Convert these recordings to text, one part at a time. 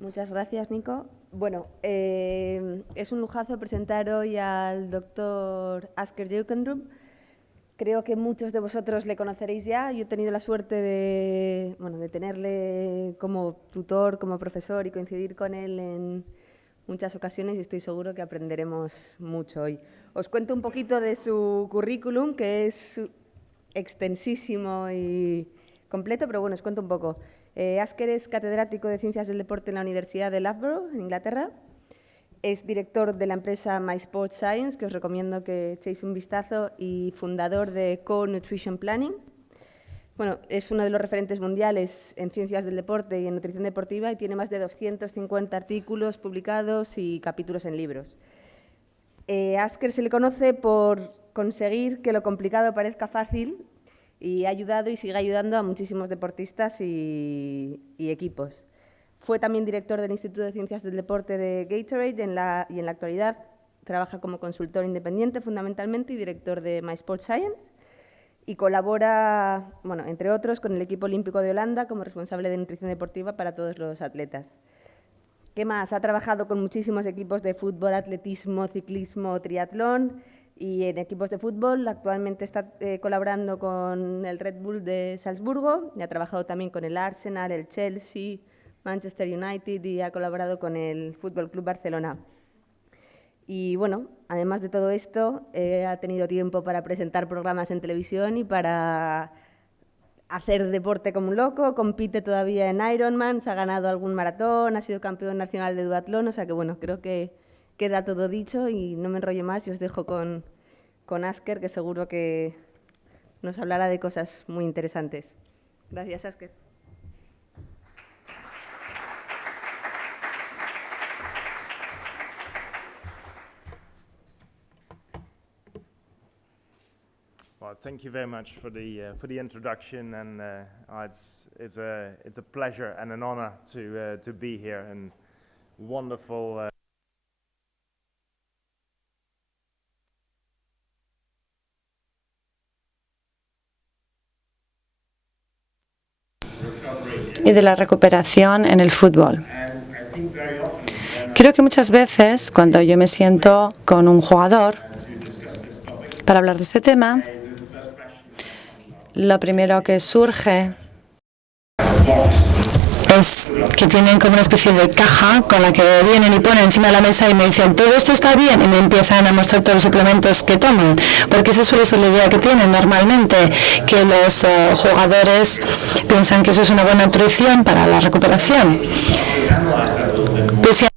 Muchas gracias, Nico. Bueno, es un lujazo presentar hoy al doctor Asker Jeukendrup. Creo que muchos de vosotros le conoceréis ya. Yo he tenido la suerte de tenerle como tutor, como profesor y coincidir con él en muchas ocasiones y estoy seguro que aprenderemos mucho hoy. Os cuento un poquito de su currículum, que es extensísimo y completo, pero bueno, os cuento un poco. Asker es catedrático de Ciencias del Deporte en la Universidad de Loughborough, en Inglaterra. Es director de la empresa My Sport Science, que os recomiendo que echéis un vistazo, y fundador de Core Nutrition Planning. Bueno, es uno de los referentes mundiales en ciencias del deporte y en nutrición deportiva y tiene más de 250 artículos publicados y capítulos en libros. A Asker se le conoce por conseguir que lo complicado parezca fácil y ha ayudado y sigue ayudando a muchísimos deportistas y equipos. Fue también director del Instituto de Ciencias del Deporte de Gatorade y en la actualidad trabaja como consultor independiente fundamentalmente y director de My Sport Science y colabora, bueno, entre otros, con el equipo olímpico de Holanda como responsable de nutrición deportiva para todos los atletas. ¿Qué más? Ha trabajado con muchísimos equipos de fútbol, atletismo, ciclismo, triatlón y en equipos de fútbol. Actualmente está colaborando con el Red Bull de Salzburgo y ha trabajado también con el Arsenal, el Chelsea, Manchester United y ha colaborado con el Fútbol Club Barcelona. Y bueno, además de todo esto, ha tenido tiempo para presentar programas en televisión y para hacer deporte como un loco, compite todavía en Ironman, se ha ganado algún maratón, ha sido campeón nacional de duatlón, o sea que bueno, creo que queda todo dicho y no me enrollo más y os dejo con Asker, que seguro que nos hablará de cosas muy interesantes. Gracias, Asker. Well, thank you very much for the introduction, and it's a pleasure and an honor to be here, and wonderful. Y de la recuperación en el fútbol. Creo que muchas veces cuando yo me siento con un jugador para hablar de este tema, lo primero que surge es que tienen como una especie de caja con la que vienen y ponen encima de la mesa y me dicen todo esto está bien y me empiezan a mostrar todos los suplementos que toman, porque esa suele ser la idea que tienen normalmente, que los jugadores piensan que eso es una buena nutrición para la recuperación. Pues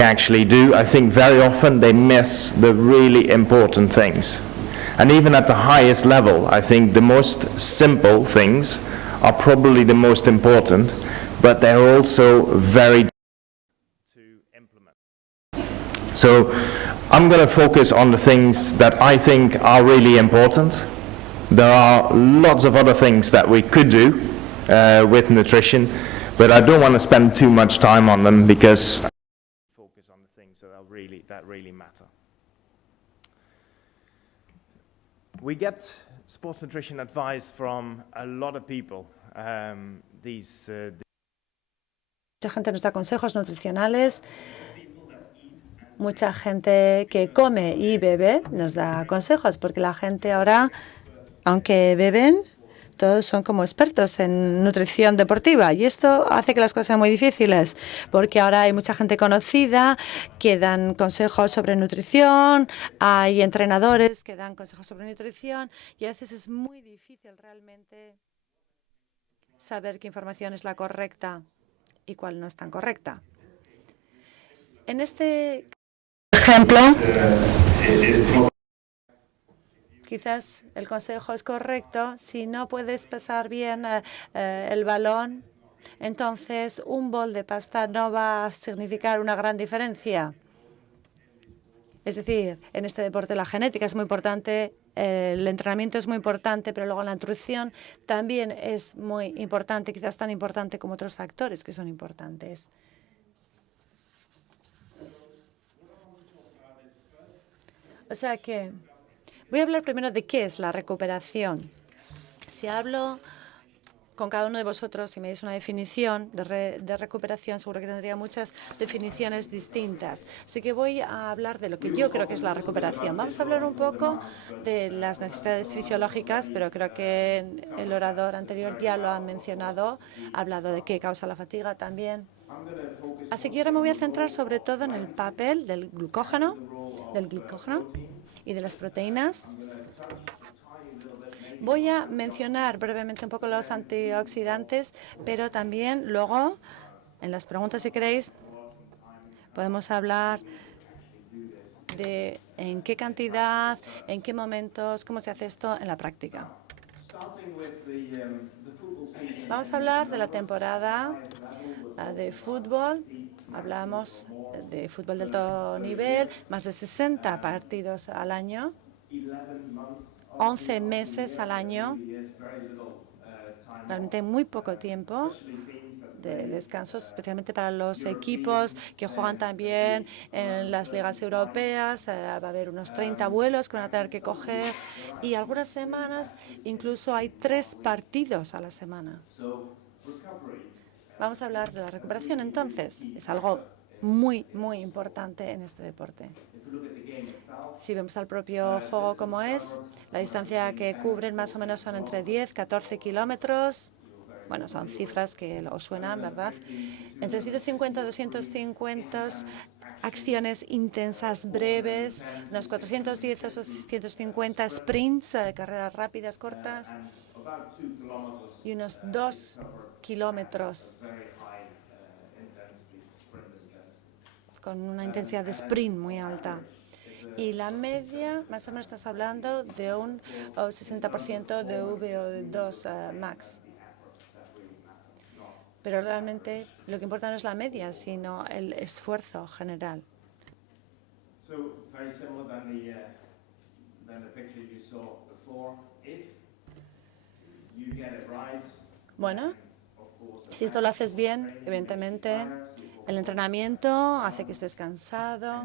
Actually do, I think very often they miss the really important things. And even at the highest level, I think the most simple things are probably the most important, but they're also very to implement. So I'm going to focus on the things that I think are really important. There are lots of other things that we could do with nutrition, but I don't want to spend too much time on them because I focus on the things that really matter. We get sports nutrition advice from a lot of people. Mucha gente nos da consejos nutricionales. Mucha gente que come y bebe nos da consejos, porque la gente ahora, aunque beben, todos son como expertos en nutrición deportiva y esto hace que las cosas sean muy difíciles porque ahora hay mucha gente conocida que dan consejos sobre nutrición, hay entrenadores que dan consejos sobre nutrición y a veces es muy difícil realmente saber qué información es la correcta y cuál no es tan correcta. En este ejemplo, quizás el consejo es correcto. Si no puedes pesar bien el balón, entonces un bol de pasta no va a significar una gran diferencia. Es decir, en este deporte la genética es muy importante, el entrenamiento es muy importante, pero luego la nutrición también es muy importante, quizás tan importante como otros factores que son importantes. O sea que voy a hablar primero de qué es la recuperación. Si hablo con cada uno de vosotros, si me dais una definición de recuperación, seguro que tendría muchas definiciones distintas. Así que voy a hablar de lo que yo creo que es la recuperación. Vamos a hablar un poco de las necesidades fisiológicas, pero creo que el orador anterior ya lo ha mencionado, ha hablado de qué causa la fatiga también. Así que ahora me voy a centrar sobre todo en el papel del glucógeno y de las proteínas. Voy a mencionar brevemente un poco los antioxidantes, pero también luego, en las preguntas, si queréis, podemos hablar de en qué cantidad, en qué momentos, cómo se hace esto en la práctica. Vamos a hablar de la temporada de fútbol. Hablamos de fútbol de alto nivel, más de 60 partidos al año, 11 meses al año, realmente muy poco tiempo de descansos, especialmente para los equipos que juegan también en las ligas europeas. Va a haber unos 30 vuelos que van a tener que coger y algunas semanas incluso hay 3 partidos a la semana. Vamos a hablar de la recuperación entonces. Es algo muy, muy importante en este deporte. Si vemos al propio juego como es, la distancia que cubren más o menos son entre 10 y 14 kilómetros. Bueno, son cifras que os suenan, ¿verdad? Entre 150 y 250 acciones intensas breves, unos 410 a 650 sprints, carreras rápidas, cortas, y unos 2 kilómetros con una intensidad de sprint muy alta. Y la media, más o menos estás hablando de un 60% de VO2 max. Pero realmente lo que importa no es la media, sino el esfuerzo general. Bueno, si esto lo haces bien, evidentemente el entrenamiento hace que estés cansado.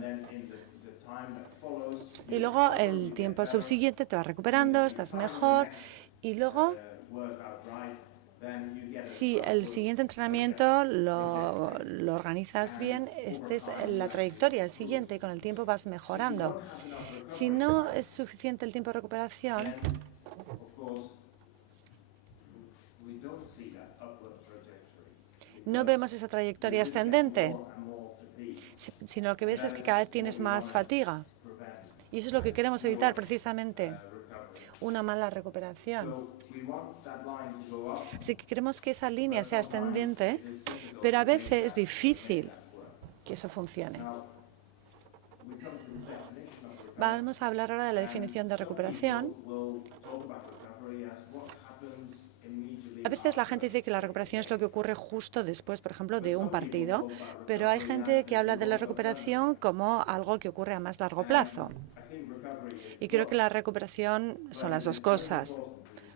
Y luego el tiempo subsiguiente te vas recuperando, estás mejor. Y luego, si el siguiente entrenamiento lo organizas bien, esta es la trayectoria. El siguiente, y con el tiempo vas mejorando. Si no es suficiente el tiempo de recuperación, no vemos esa trayectoria ascendente, sino lo que ves es que cada vez tienes más fatiga. Y eso es lo que queremos evitar precisamente, una mala recuperación. Así que queremos que esa línea sea ascendente, pero a veces es difícil que eso funcione. Vamos a hablar ahora de la definición de recuperación. A veces la gente dice que la recuperación es lo que ocurre justo después, por ejemplo, de un partido, pero hay gente que habla de la recuperación como algo que ocurre a más largo plazo. Y creo que la recuperación son las dos cosas,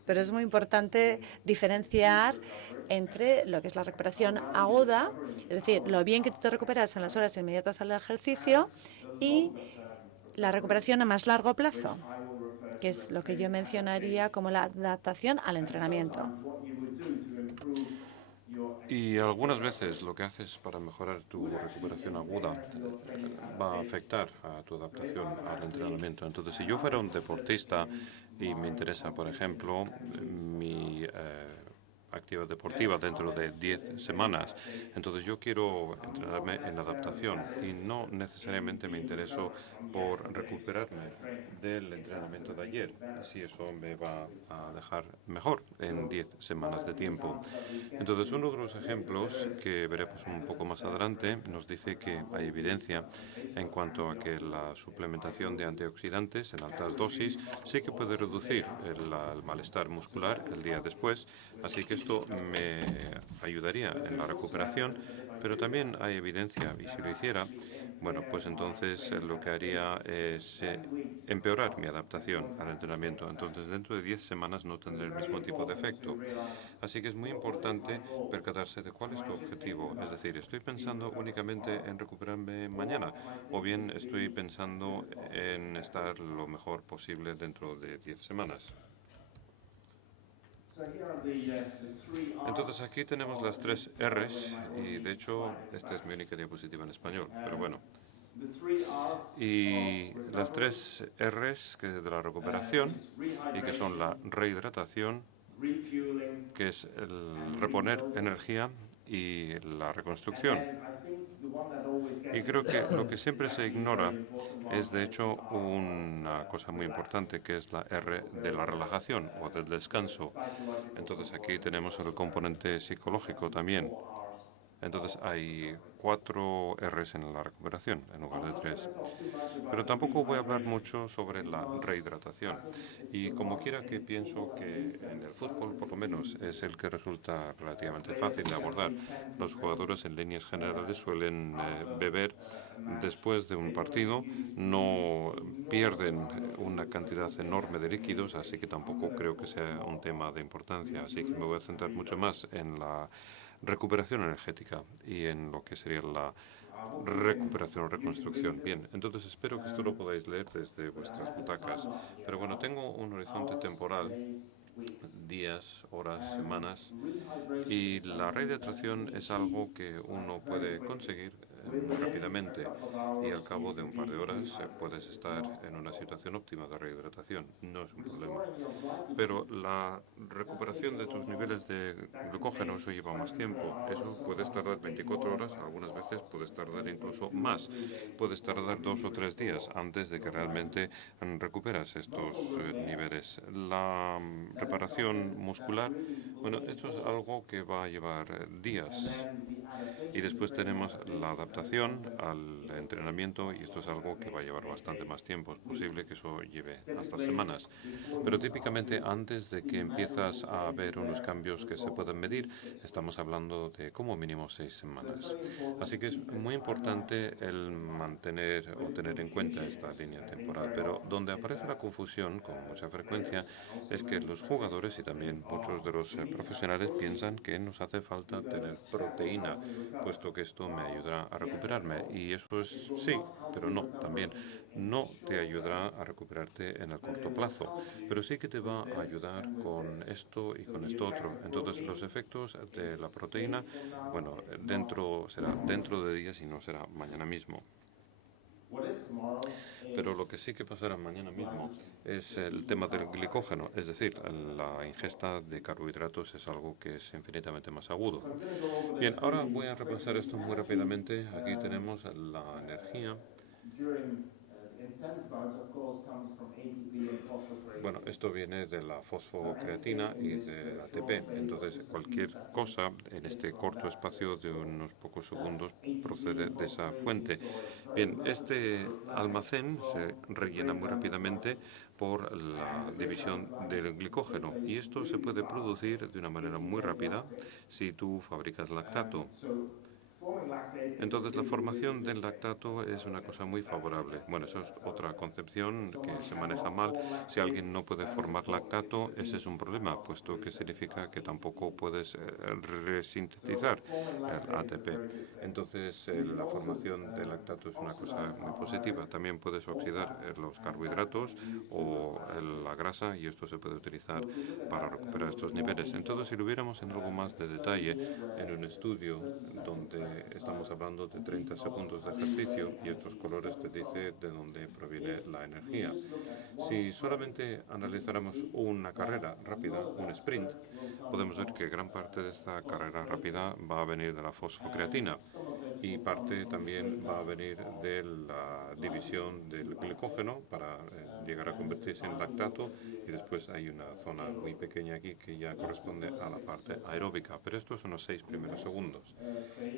pero es muy importante diferenciar entre lo que es la recuperación aguda, es decir, lo bien que tú te recuperas en las horas inmediatas al ejercicio, y la recuperación a más largo plazo, que es lo que yo mencionaría como la adaptación al entrenamiento. Y algunas veces lo que haces para mejorar tu recuperación aguda va a afectar a tu adaptación al entrenamiento. Entonces, si yo fuera un deportista y me interesa, por ejemplo, mi actividad deportiva dentro de 10 semanas, entonces yo quiero entrenarme en adaptación y no necesariamente me intereso por recuperarme del entrenamiento de ayer, si eso me va a dejar mejor en 10 semanas de tiempo. Entonces, uno de los ejemplos que veremos un poco más adelante nos dice que hay evidencia en cuanto a que la suplementación de antioxidantes en altas dosis sí que puede reducir el malestar muscular el día después, así que esto me ayudaría en la recuperación, pero también hay evidencia, y si lo hiciera, bueno, pues entonces lo que haría es empeorar mi adaptación al entrenamiento. Entonces, dentro de 10 semanas no tendré el mismo tipo de efecto. Así que es muy importante percatarse de cuál es tu objetivo. Es decir, ¿estoy pensando únicamente en recuperarme mañana? ¿O bien estoy pensando en estar lo mejor posible dentro de 10 semanas? Entonces aquí tenemos las 3 R's y de hecho esta es mi única diapositiva en español, pero bueno. Y las 3 R's que de la recuperación y que son la rehidratación, que es el reponer energía, y la reconstrucción. Y creo que lo que siempre se ignora es de hecho una cosa muy importante, que es la R de la relajación o del descanso. Entonces aquí tenemos el componente psicológico también. Entonces hay 4 R's en la recuperación en lugar de 3. Pero tampoco voy a hablar mucho sobre la rehidratación. Y como quiera que pienso que en el fútbol, por lo menos, es el que resulta relativamente fácil de abordar. Los jugadores en líneas generales suelen beber después de un partido, no pierden una cantidad enorme de líquidos, así que tampoco creo que sea un tema de importancia. Así que me voy a centrar mucho más en la recuperación energética y en lo que sería la recuperación o reconstrucción. Bien, entonces espero que esto lo podáis leer desde vuestras butacas. Pero bueno, tengo un horizonte temporal, días, horas, semanas, y la rehidratación es algo que uno puede conseguir muy rápidamente y al cabo de un par de horas puedes estar en una situación óptima de rehidratación. No es un problema. Pero la recuperación de tus niveles de glucógeno, eso lleva más tiempo. Eso puedes tardar 24 horas, algunas veces puedes tardar incluso más. Puedes tardar 2 o 3 días antes de que realmente recuperas estos niveles. La reparación muscular, bueno, esto es algo que va a llevar días. Y después tenemos la adaptación al entrenamiento y esto es algo que va a llevar bastante más tiempo. Es posible que eso lleve hasta semanas. Pero típicamente antes de que empiezas a ver unos cambios que se pueden medir, estamos hablando de como mínimo 6 semanas. Así que es muy importante el mantener o tener en cuenta esta línea temporal. Pero donde aparece la confusión con mucha frecuencia es que los jugadores y también muchos de los profesionales piensan que nos hace falta tener proteína, puesto que esto me ayudará a recuperarme. Y eso es sí, pero no, también no te ayudará a recuperarte en el corto plazo, pero sí que te va a ayudar con esto y con esto otro. Entonces los efectos de la proteína, bueno, será dentro de días y no será mañana mismo. Pero lo que sí que pasará mañana mismo es el tema del glicógeno, es decir, la ingesta de carbohidratos es algo que es infinitamente más agudo. Bien, ahora voy a repasar esto muy rápidamente. Aquí tenemos la energía. Bueno, esto viene de la fosfocreatina y del ATP, entonces cualquier cosa en este corto espacio de unos pocos segundos procede de esa fuente. Bien, este almacén se rellena muy rápidamente por la división del glicógeno y esto se puede producir de una manera muy rápida si tú fabricas lactato. Entonces la formación del lactato es una cosa muy favorable. Bueno, eso es otra concepción que se maneja mal. Si alguien no puede formar lactato, ese es un problema, puesto que significa que tampoco puedes resintetizar el ATP. Entonces la formación del lactato es una cosa muy positiva. También puedes oxidar los carbohidratos o la grasa y esto se puede utilizar para recuperar estos niveles. Entonces si lo viéramos en algo más de detalle, en un estudio donde estamos hablando de 30 segundos de ejercicio y estos colores te dicen de dónde proviene la energía. Si solamente analizáramos una carrera rápida, un sprint, podemos ver que gran parte de esta carrera rápida va a venir de la fosfocreatina y parte también va a venir de la división del glicógeno para llegar a convertirse en lactato y después hay una zona muy pequeña aquí que ya corresponde a la parte aeróbica, pero estos son los 6 primeros segundos.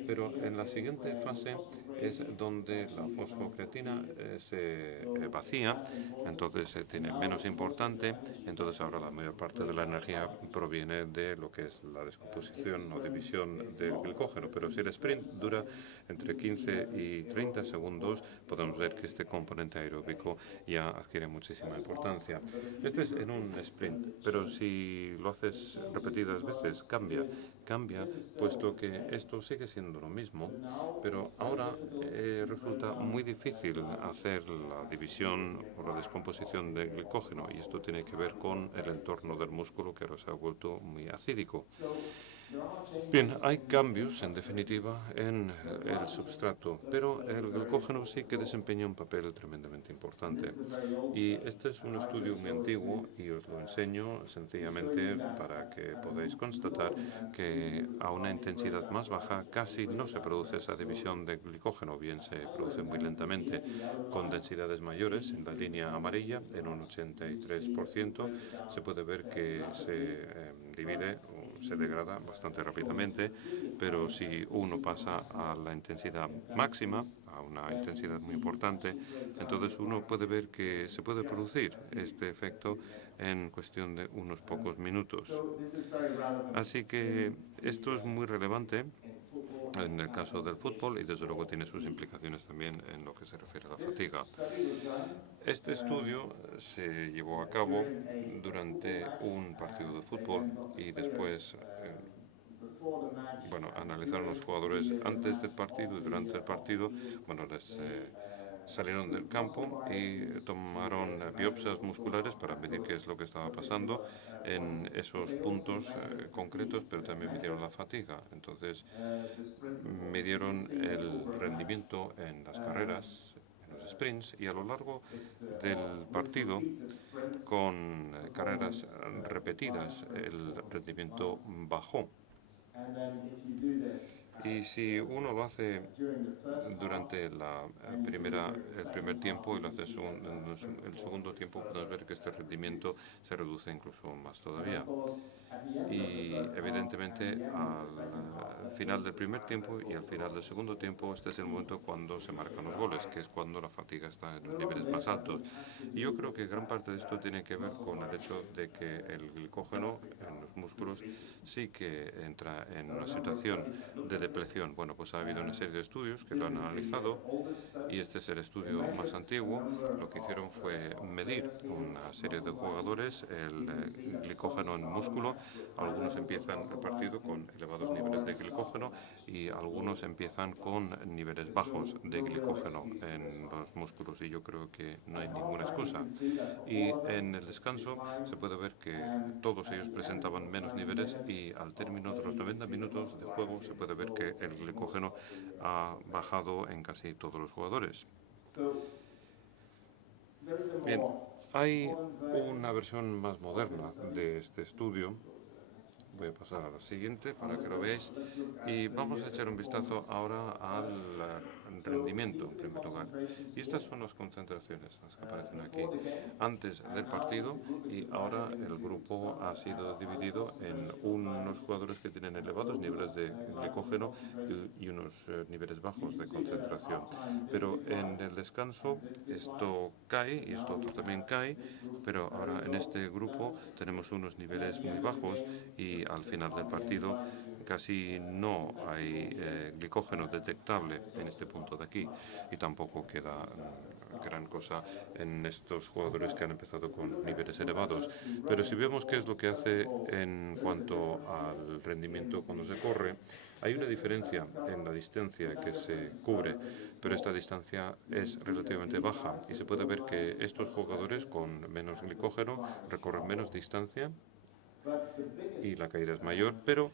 Pero en la siguiente fase es donde la fosfocreatina se vacía, entonces tiene menos importante, entonces ahora la mayor parte de la energía proviene de lo que es la descomposición o división del glicógeno, pero si el sprint dura entre 15 y 30 segundos, podemos ver que este componente aeróbico ya adquiere muchísima importancia. Este es en un sprint, pero si lo haces repetidas veces, cambia, puesto que esto sigue siendo lo mismo, pero ahora resulta muy difícil hacer la división o la descomposición del glicógeno, y esto tiene que ver con el entorno del músculo, que ahora se ha vuelto muy acídico. Bien, hay cambios, en definitiva, en el substrato, pero el glucógeno sí que desempeña un papel tremendamente importante. Y este es un estudio muy antiguo y os lo enseño sencillamente para que podáis constatar que a una intensidad más baja casi no se produce esa división de glucógeno, bien se produce muy lentamente. Con densidades mayores, en la línea amarilla, en un 83%, se puede ver que se divide o se degrada bastante rápidamente, pero si uno pasa a la intensidad máxima, a una intensidad muy importante, entonces uno puede ver que se puede producir este efecto en cuestión de unos pocos minutos. Así que esto es muy relevante en el caso del fútbol y desde luego tiene sus implicaciones también en lo que se refiere a la fatiga. Este estudio se llevó a cabo durante un partido de fútbol y después analizaron los jugadores antes del partido y durante el partido. Les salieron del campo y tomaron biopsias musculares para medir qué es lo que estaba pasando en esos puntos concretos, pero también midieron la fatiga. Entonces, midieron el rendimiento en las carreras, en los sprints, y a lo largo del partido, con carreras repetidas, el rendimiento bajó. Y si uno lo hace durante el primer tiempo y lo hace en el segundo tiempo, podemos ver que este rendimiento se reduce incluso más todavía. Y evidentemente al final del primer tiempo y al final del segundo tiempo, este es el momento cuando se marcan los goles, que es cuando la fatiga está en niveles más altos. Y yo creo que gran parte de esto tiene que ver con el hecho de que el glicógeno en los músculos sí que entra en una situación de depleción. Pues ha habido una serie de estudios que lo han analizado y este es el estudio más antiguo. Lo que hicieron fue medir una serie de jugadores el glicógeno en músculo. Algunos empiezan el partido con elevados niveles de glicógeno y algunos empiezan con niveles bajos de glicógeno en los músculos, y yo creo que no hay ninguna excusa. Y en el descanso se puede ver que todos ellos presentaban menos niveles y al término de los 90 minutos de juego se puede ver que el glicógeno ha bajado en casi todos los jugadores. Bien, hay una versión más moderna de este estudio. Voy a pasar a la siguiente para que lo veáis y vamos a echar un vistazo ahora al rendimiento en primer lugar. Y estas son las concentraciones, las que aparecen aquí, antes del partido, y ahora el grupo ha sido dividido en unos jugadores que tienen elevados niveles de glicógeno y unos niveles bajos de concentración. Pero en el descanso esto cae y esto otro también cae, pero ahora en este grupo tenemos unos niveles muy bajos y al final del partido casi no hay glicógeno detectable en este punto de aquí, y tampoco queda gran cosa en estos jugadores que han empezado con niveles elevados. Pero si vemos qué es lo que hace en cuanto al rendimiento cuando se corre, hay una diferencia en la distancia que se cubre, pero esta distancia es relativamente baja y se puede ver que estos jugadores con menos glicógeno recorren menos distancia y la caída es mayor, pero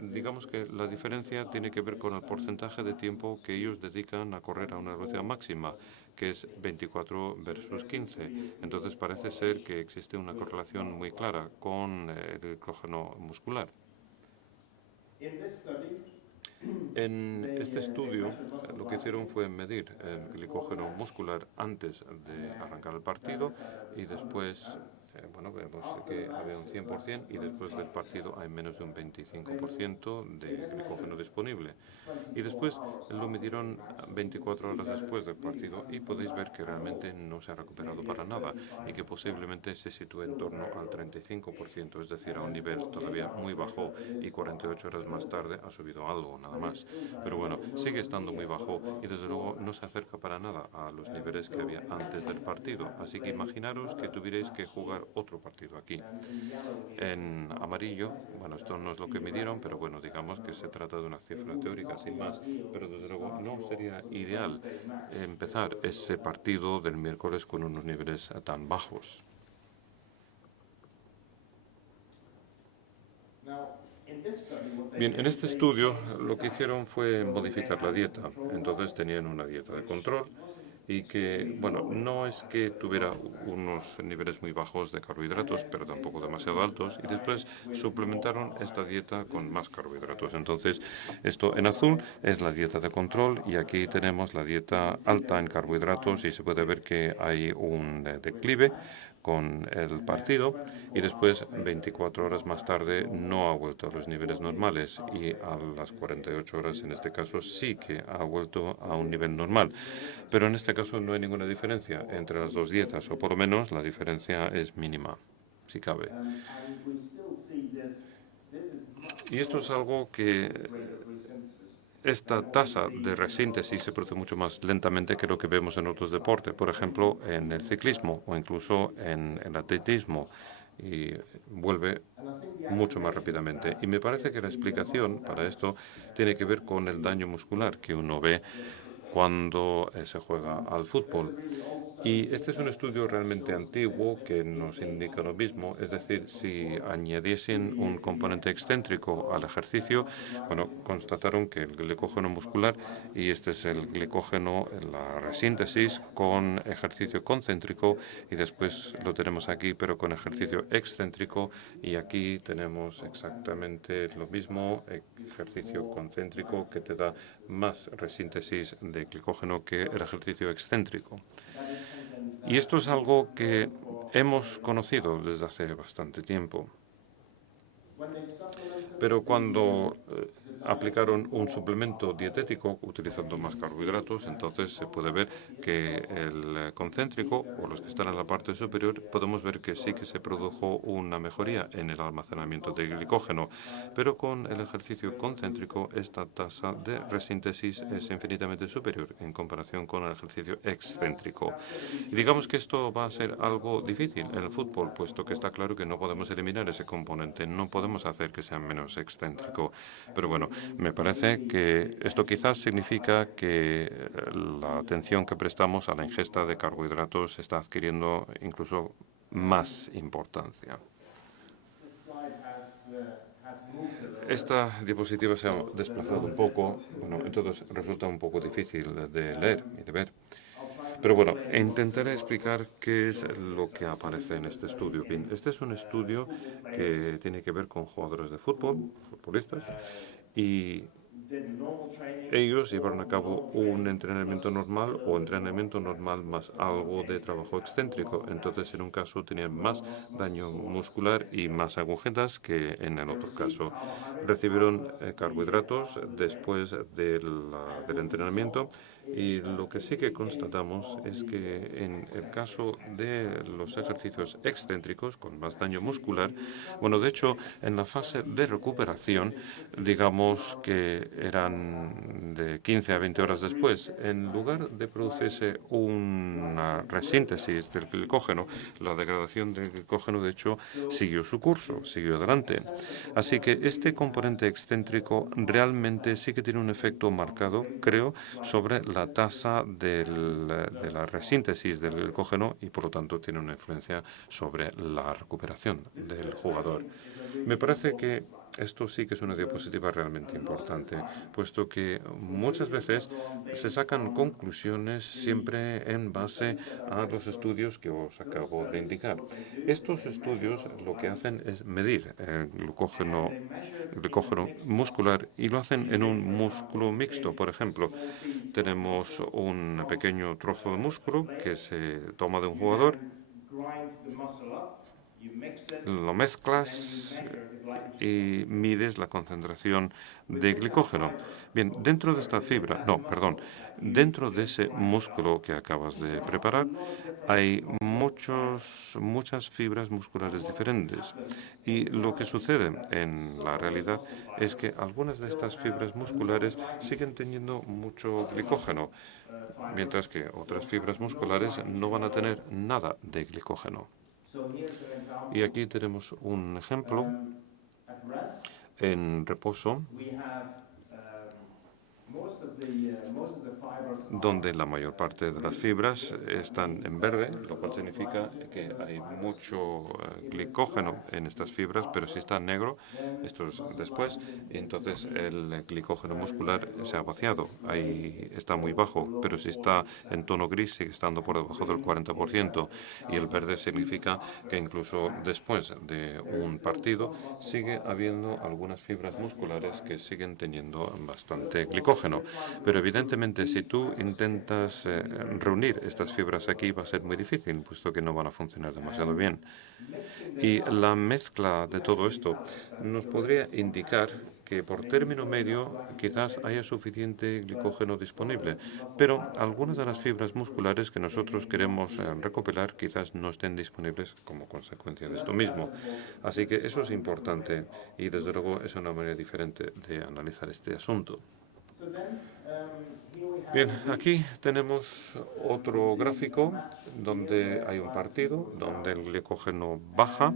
digamos que la diferencia tiene que ver con el porcentaje de tiempo que ellos dedican a correr a una velocidad máxima, que es 24 versus 15. Entonces parece ser que existe una correlación muy clara con el glicógeno muscular. En este estudio lo que hicieron fue medir el glicógeno muscular antes de arrancar el partido y después vemos que había un 100% y después del partido hay menos de un 25% de glicógeno disponible. Y después lo midieron 24 horas después del partido y podéis ver que realmente no se ha recuperado para nada y que posiblemente se sitúe en torno al 35%, es decir, a un nivel todavía muy bajo, y 48 horas más tarde ha subido algo, nada más. Pero bueno, sigue estando muy bajo y desde luego no se acerca para nada a los niveles que había antes del partido. Así que imaginaros que tuvierais que jugar otro otro partido aquí. En amarillo, bueno, esto no es lo que midieron, pero bueno, digamos que se trata de una cifra teórica, sin más. Pero desde luego no sería ideal empezar ese partido del miércoles con unos niveles tan bajos. Bien, en este estudio lo que hicieron fue modificar la dieta. Entonces tenían una dieta de control y que, bueno, no es que tuviera unos niveles muy bajos de carbohidratos, pero tampoco demasiado altos, y después suplementaron esta dieta con más carbohidratos. Entonces, esto en azul es la dieta de control y aquí tenemos la dieta alta en carbohidratos y se puede ver que hay un declive con el partido y después 24 horas más tarde no ha vuelto a los niveles normales y a las 48 horas en este caso sí que ha vuelto a un nivel normal. Pero en este caso no hay ninguna diferencia entre las dos dietas, o por lo menos la diferencia es mínima, si cabe. Y esto es algo que esta tasa de resíntesis se produce mucho más lentamente que lo que vemos en otros deportes, por ejemplo, en el ciclismo o incluso en el atletismo, y vuelve mucho más rápidamente. Y me parece que la explicación para esto tiene que ver con el daño muscular que uno ve cuando se juega al fútbol. Y este es un estudio realmente antiguo que nos indica lo mismo, es decir, si añadiesen un componente excéntrico al ejercicio, bueno, constataron que el glicógeno muscular, y este es el glicógeno en la resíntesis con ejercicio concéntrico, y después lo tenemos aquí, pero con ejercicio excéntrico, y aquí tenemos exactamente lo mismo, ejercicio concéntrico que te da más resíntesis de glicógeno que el ejercicio excéntrico. Y esto es algo que hemos conocido desde hace bastante tiempo. Pero cuando aplicaron un suplemento dietético utilizando más carbohidratos, entonces se puede ver que el concéntrico o los que están en la parte superior, podemos ver que sí que se produjo una mejoría en el almacenamiento de glicógeno, pero con el ejercicio concéntrico esta tasa de resíntesis es infinitamente superior en comparación con el ejercicio excéntrico. Y digamos que esto va a ser algo difícil en el fútbol, puesto que está claro que no podemos eliminar ese componente, no podemos hacer que sea menos excéntrico. Pero bueno, me parece que esto quizás significa que la atención que prestamos a la ingesta de carbohidratos está adquiriendo incluso más importancia. Esta diapositiva se ha desplazado un poco, bueno, entonces resulta un poco difícil de leer y de ver. Pero bueno, intentaré explicar qué es lo que aparece en este estudio. Bien, este es un estudio que tiene que ver con jugadores de fútbol, futbolistas, y ellos llevaron a cabo un entrenamiento normal o entrenamiento normal más algo de trabajo excéntrico. Entonces, en un caso tenían más daño muscular y más agujetas que en el otro caso. Recibieron carbohidratos después del entrenamiento y lo que sí que constatamos es que en el caso de los ejercicios excéntricos con más daño muscular, bueno, de hecho, en la fase de recuperación, digamos que eran de 15 a 20 horas después, en lugar de producirse una resíntesis del glicógeno, la degradación del glicógeno, de hecho, siguió su curso, siguió adelante. Así que este componente excéntrico realmente sí que tiene un efecto marcado, creo, sobre la tasa de la resíntesis del glicógeno y, por lo tanto, tiene una influencia sobre la recuperación del jugador. Me parece que esto sí que es una diapositiva realmente importante, puesto que muchas veces se sacan conclusiones siempre en base a los estudios que os acabo de indicar. Estos estudios lo que hacen es medir el glicógeno muscular y lo hacen en un músculo mixto. Por ejemplo, tenemos un pequeño trozo de músculo que se toma de un jugador, lo mezclas y mides la concentración de glicógeno. Bien, dentro de esta fibra, dentro de ese músculo que acabas de preparar, hay muchas fibras musculares diferentes. Y lo que sucede en la realidad es que algunas de estas fibras musculares siguen teniendo mucho glicógeno, mientras que otras fibras musculares no van a tener nada de glicógeno. Y aquí tenemos un ejemplo en reposo, donde la mayor parte de las fibras están en verde, lo cual significa que hay mucho glicógeno en estas fibras, pero si está en negro, esto es después, entonces el glicógeno muscular se ha vaciado, ahí está muy bajo, pero si está en tono gris sigue estando por debajo del 40%, y el verde significa que incluso después de un partido sigue habiendo algunas fibras musculares que siguen teniendo bastante glicógeno. Pero evidentemente, si tú intentas reunir estas fibras aquí, va a ser muy difícil, puesto que no van a funcionar demasiado bien. Y la mezcla de todo esto nos podría indicar que por término medio quizás haya suficiente glicógeno disponible, pero algunas de las fibras musculares que nosotros queremos recopilar quizás no estén disponibles como consecuencia de esto mismo. Así que eso es importante y desde luego es una manera diferente de analizar este asunto. Bien, aquí tenemos otro gráfico donde hay un partido, donde el glicógeno baja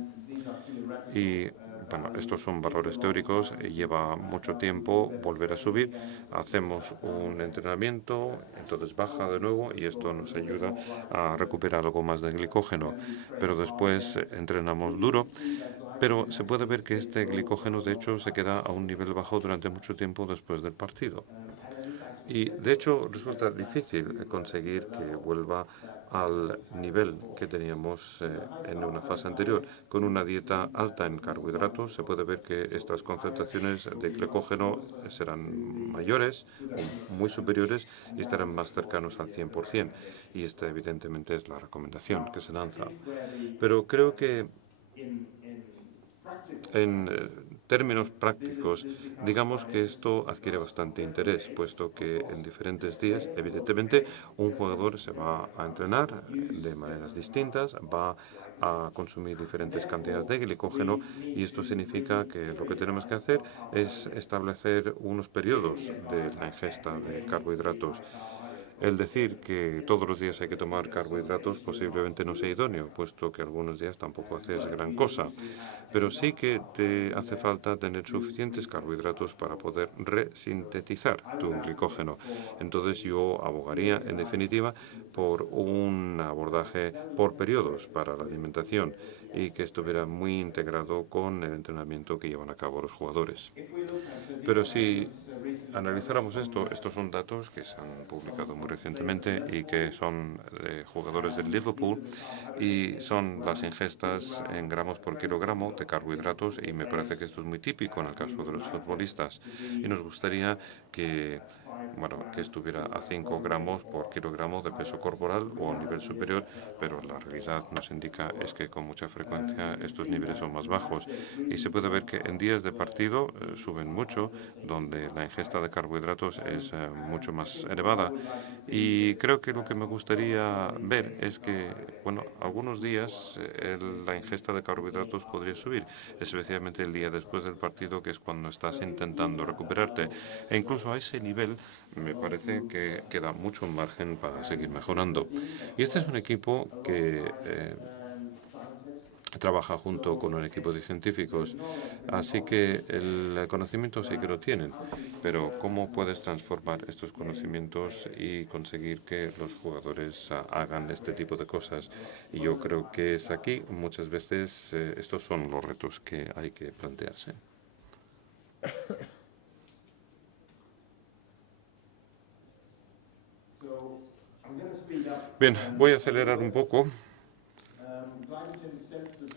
y, bueno, estos son valores teóricos, lleva mucho tiempo volver a subir, hacemos un entrenamiento, entonces baja de nuevo y esto nos ayuda a recuperar algo más de glicógeno, pero después entrenamos duro. Pero se puede ver que este glicógeno, de hecho, se queda a un nivel bajo durante mucho tiempo después del partido. Y, de hecho, resulta difícil conseguir que vuelva al nivel que teníamos en una fase anterior. Con una dieta alta en carbohidratos se puede ver que estas concentraciones de glicógeno serán mayores, o muy superiores, y estarán más cercanos al 100%. Y esta, evidentemente, es la recomendación que se lanza. Pero creo que en términos prácticos, digamos que esto adquiere bastante interés, puesto que en diferentes días, evidentemente, un jugador se va a entrenar de maneras distintas, va a consumir diferentes cantidades de glicógeno y esto significa que lo que tenemos que hacer es establecer unos periodos de la ingesta de carbohidratos. El decir que todos los días hay que tomar carbohidratos posiblemente no sea idóneo, puesto que algunos días tampoco haces gran cosa. Pero sí que te hace falta tener suficientes carbohidratos para poder resintetizar tu glicógeno. Entonces yo abogaría, en definitiva, por un abordaje por periodos para la alimentación y que estuviera muy integrado con el entrenamiento que llevan a cabo los jugadores. Pero si analizáramos esto, estos son datos que se han publicado muy recientemente y que son de jugadores del Liverpool y son las ingestas en gramos por kilogramo de carbohidratos y me parece que esto es muy típico en el caso de los futbolistas y nos gustaría que estuviera a 5 gramos por kilogramo de peso corporal o a un nivel superior, pero la realidad nos indica es que con mucha frecuencia estos niveles son más bajos y se puede ver que en días de partido suben mucho, donde la ingesta de carbohidratos es mucho más elevada y creo que lo que me gustaría ver es que, algunos días la ingesta de carbohidratos podría subir, especialmente el día después del partido, que es cuando estás intentando recuperarte. E incluso a ese nivel me parece que queda mucho margen para seguir mejorando. Y este es un equipo que trabaja junto con un equipo de científicos, así que el conocimiento sí que lo tienen, pero ¿cómo puedes transformar estos conocimientos y conseguir que los jugadores hagan este tipo de cosas? Y yo creo que es aquí, muchas veces, estos son los retos que hay que plantearse. Bien, voy a acelerar un poco.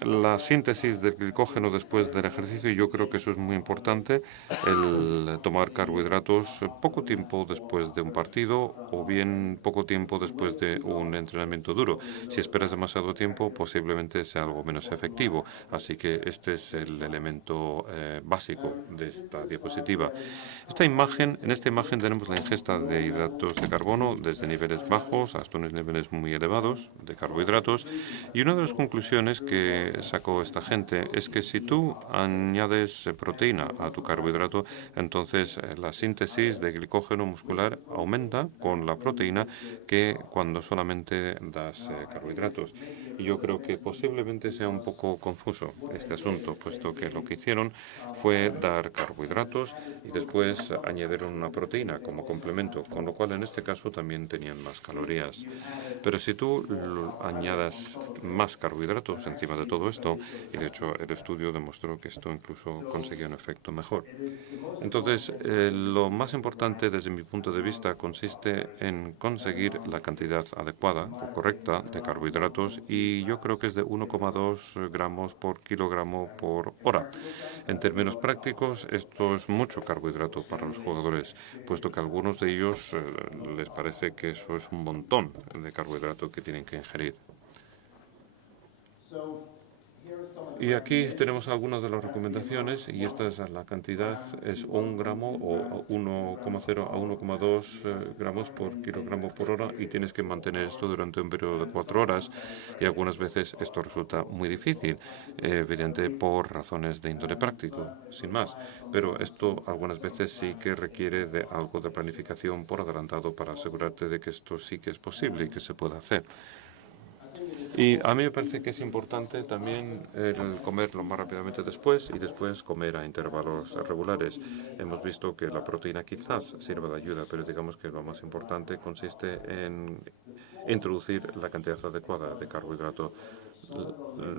La síntesis del glicógeno después del ejercicio, yo creo que eso es muy importante, el tomar carbohidratos poco tiempo después de un partido o bien poco tiempo después de un entrenamiento duro. Si esperas demasiado tiempo, posiblemente sea algo menos efectivo. Así que este es el elemento básico de esta diapositiva. En esta imagen tenemos la ingesta de hidratos de carbono desde niveles bajos hasta unos niveles muy elevados de carbohidratos. Y una de las conclusiones que sacó esta gente es que si tú añades proteína a tu carbohidrato, entonces la síntesis de glicógeno muscular aumenta con la proteína que cuando solamente das carbohidratos. Y yo creo que posiblemente sea un poco confuso este asunto, puesto que lo que hicieron fue dar carbohidratos y después añadieron una proteína como complemento, con lo cual en este caso también tenían más calorías. Pero si tú añadas más carbohidratos encima de todo esto, y de hecho el estudio demostró que esto incluso conseguía un efecto mejor. Entonces, lo más importante desde mi punto de vista consiste en conseguir la cantidad adecuada o correcta de carbohidratos y yo creo que es de 1,2 gramos por kilogramo por hora. En términos prácticos, esto es mucho carbohidrato para los jugadores, puesto que a algunos de ellos les parece que eso es un montón de carbohidrato que tienen que ingerir. Y aquí tenemos algunas de las recomendaciones y esta es la cantidad, es 1 gramo o 1,0 a 1,2 gramos por kilogramo por hora y tienes que mantener esto durante un periodo de 4 horas y algunas veces esto resulta muy difícil, evidente por razones de índole práctico, sin más. Pero esto algunas veces sí que requiere de algo de planificación por adelantado para asegurarte de que esto sí que es posible y que se puede hacer. Y a mí me parece que es importante también el comer lo más rápidamente después y después comer a intervalos regulares. Hemos visto que la proteína quizás sirva de ayuda, pero digamos que lo más importante consiste en introducir la cantidad adecuada de carbohidrato.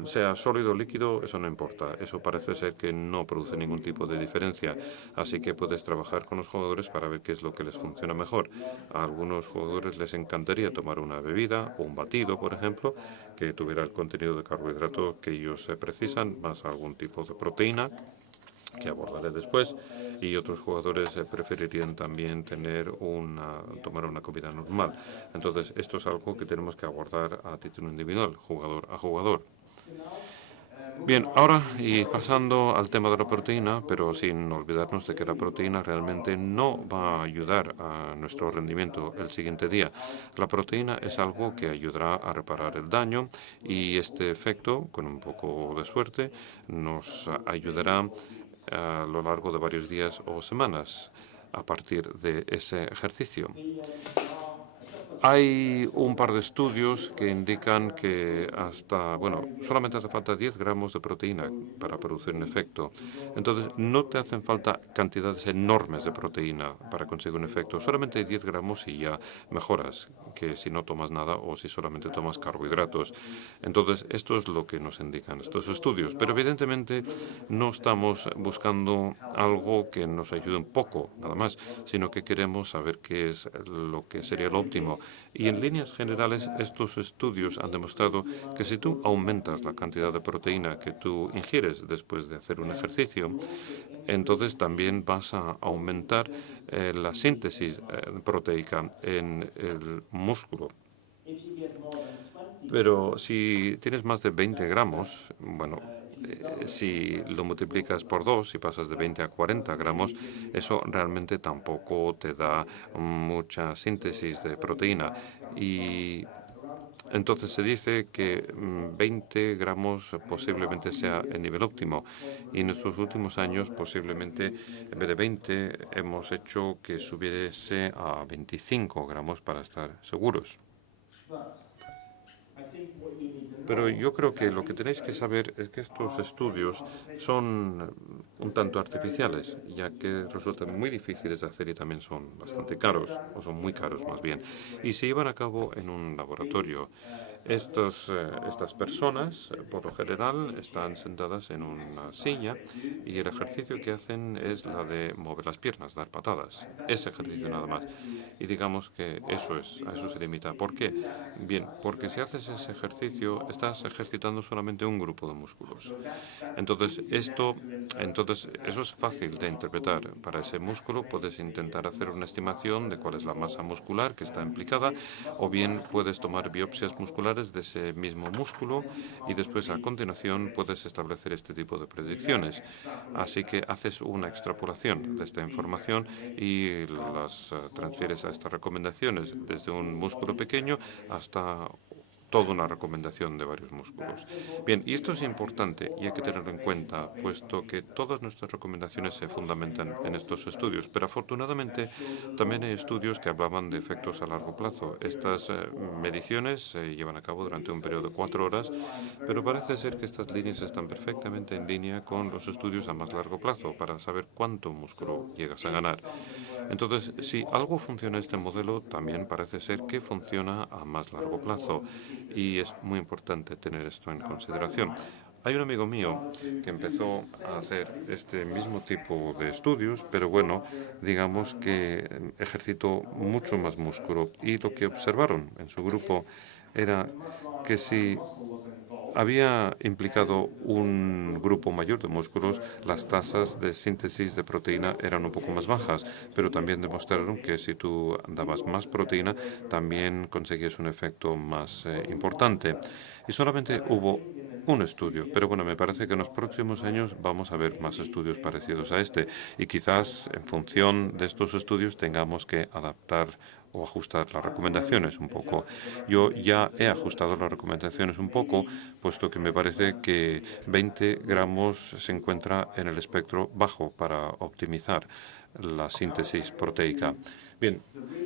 Sea sólido o líquido, eso no importa. Eso parece ser que no produce ningún tipo de diferencia. Así que puedes trabajar con los jugadores para ver qué es lo que les funciona mejor. A algunos jugadores les encantaría tomar una bebida o un batido, por ejemplo, que tuviera el contenido de carbohidrato que ellos precisan, más algún tipo de proteína, que abordaré después, y otros jugadores preferirían también tomar una comida normal. Entonces, esto es algo que tenemos que abordar a título individual, jugador a jugador. Bien, ahora y pasando al tema de la proteína, pero sin olvidarnos de que la proteína realmente no va a ayudar a nuestro rendimiento el siguiente día. La proteína es algo que ayudará a reparar el daño y este efecto, con un poco de suerte, nos ayudará a lo largo de varios días o semanas a partir de ese ejercicio. Hay un par de estudios que indican que solamente hace falta 10 gramos de proteína para producir un efecto. Entonces, no te hacen falta cantidades enormes de proteína para conseguir un efecto. Solamente 10 gramos y ya mejoras que si no tomas nada o si solamente tomas carbohidratos. Entonces, esto es lo que nos indican estos estudios. Pero evidentemente no estamos buscando algo que nos ayude un poco, nada más, sino que queremos saber qué es lo que sería lo óptimo. Y en líneas generales, estos estudios han demostrado que si tú aumentas la cantidad de proteína que tú ingieres después de hacer un ejercicio, entonces también vas a aumentar la síntesis proteica en el músculo. Pero si tienes más de 20 gramos, si lo multiplicas por 2 y pasas de 20 a 40 gramos, eso realmente tampoco te da mucha síntesis de proteína. Y entonces se dice que 20 gramos posiblemente sea el nivel óptimo. Y en estos últimos años posiblemente en vez de 20 hemos hecho que subiese a 25 gramos para estar seguros. Pero yo creo que lo que tenéis que saber es que estos estudios son un tanto artificiales, ya que resultan muy difíciles de hacer y también son bastante caros, o son muy caros más bien, y se llevan a cabo en un laboratorio. Estas personas, por lo general, están sentadas en una silla y el ejercicio que hacen es la de mover las piernas, dar patadas. Ese ejercicio nada más. Y digamos que a eso se limita. ¿Por qué? Bien, porque si haces ese ejercicio, estás ejercitando solamente un grupo de músculos. Entonces, eso es fácil de interpretar. Para ese músculo puedes intentar hacer una estimación de cuál es la masa muscular que está implicada, o bien puedes tomar biopsias musculares de ese mismo músculo y después a continuación puedes establecer este tipo de predicciones. Así que haces una extrapolación de esta información y las transfieres a estas recomendaciones desde un músculo pequeño hasta toda una recomendación de varios músculos. Bien, y esto es importante y hay que tenerlo en cuenta, puesto que todas nuestras recomendaciones se fundamentan en estos estudios, pero afortunadamente también hay estudios que hablaban de efectos a largo plazo. Estas mediciones se llevan a cabo durante un periodo de 4 horas, pero parece ser que estas líneas están perfectamente en línea con los estudios a más largo plazo para saber cuánto músculo llegas a ganar. Entonces, si algo funciona en este modelo, también parece ser que funciona a más largo plazo y es muy importante tener esto en consideración. Hay un amigo mío que empezó a hacer este mismo tipo de estudios, pero bueno, digamos que ejercitó mucho más músculo y lo que observaron en su grupo era que si había implicado un grupo mayor de músculos, las tasas de síntesis de proteína eran un poco más bajas, pero también demostraron que si tú dabas más proteína, también conseguías un efecto más importante. Y solamente hubo un estudio, pero bueno, me parece que en los próximos años vamos a ver más estudios parecidos a este y quizás en función de estos estudios tengamos que adaptar o ajustar las recomendaciones un poco. Yo ya he ajustado las recomendaciones un poco, puesto que me parece que 20 gramos se encuentra en el espectro bajo para optimizar la síntesis proteica. Bien,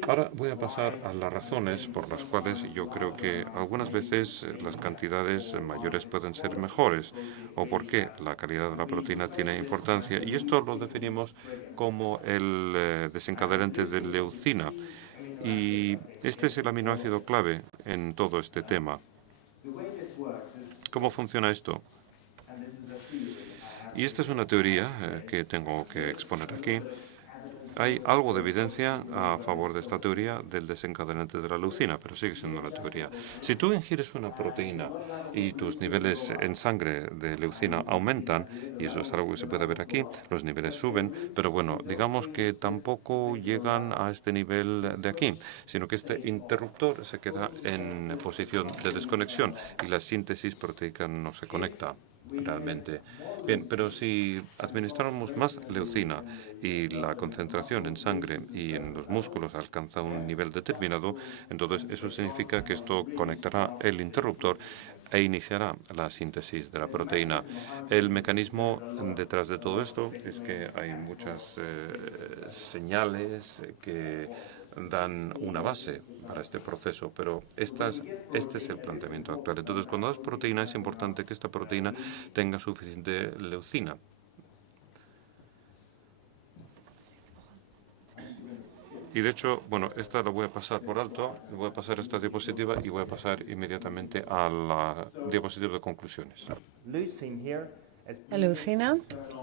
ahora voy a pasar a las razones por las cuales yo creo que algunas veces las cantidades mayores pueden ser mejores o por qué la calidad de la proteína tiene importancia. Y esto lo definimos como el desencadenante de leucina. Y este es el aminoácido clave en todo este tema. ¿Cómo funciona esto? Y esta es una teoría que tengo que exponer aquí. Hay algo de evidencia a favor de esta teoría del desencadenante de la leucina, pero sigue siendo una teoría. Si tú ingieres una proteína y tus niveles en sangre de leucina aumentan, y eso es algo que se puede ver aquí, los niveles suben, pero bueno, digamos que tampoco llegan a este nivel de aquí, sino que este interruptor se queda en posición de desconexión y la síntesis proteica no se conecta realmente. Bien, pero si administramos más leucina y la concentración en sangre y en los músculos alcanza un nivel determinado, entonces eso significa que esto conectará el interruptor e iniciará la síntesis de la proteína. El mecanismo detrás de todo esto es que hay muchas señales que dan una base para este proceso, pero este es el planteamiento actual. Entonces, cuando das proteína, es importante que esta proteína tenga suficiente leucina. Y de hecho, bueno, esta la voy a pasar por alto, voy a pasar esta diapositiva y voy a pasar inmediatamente a la diapositiva de conclusiones. La leucina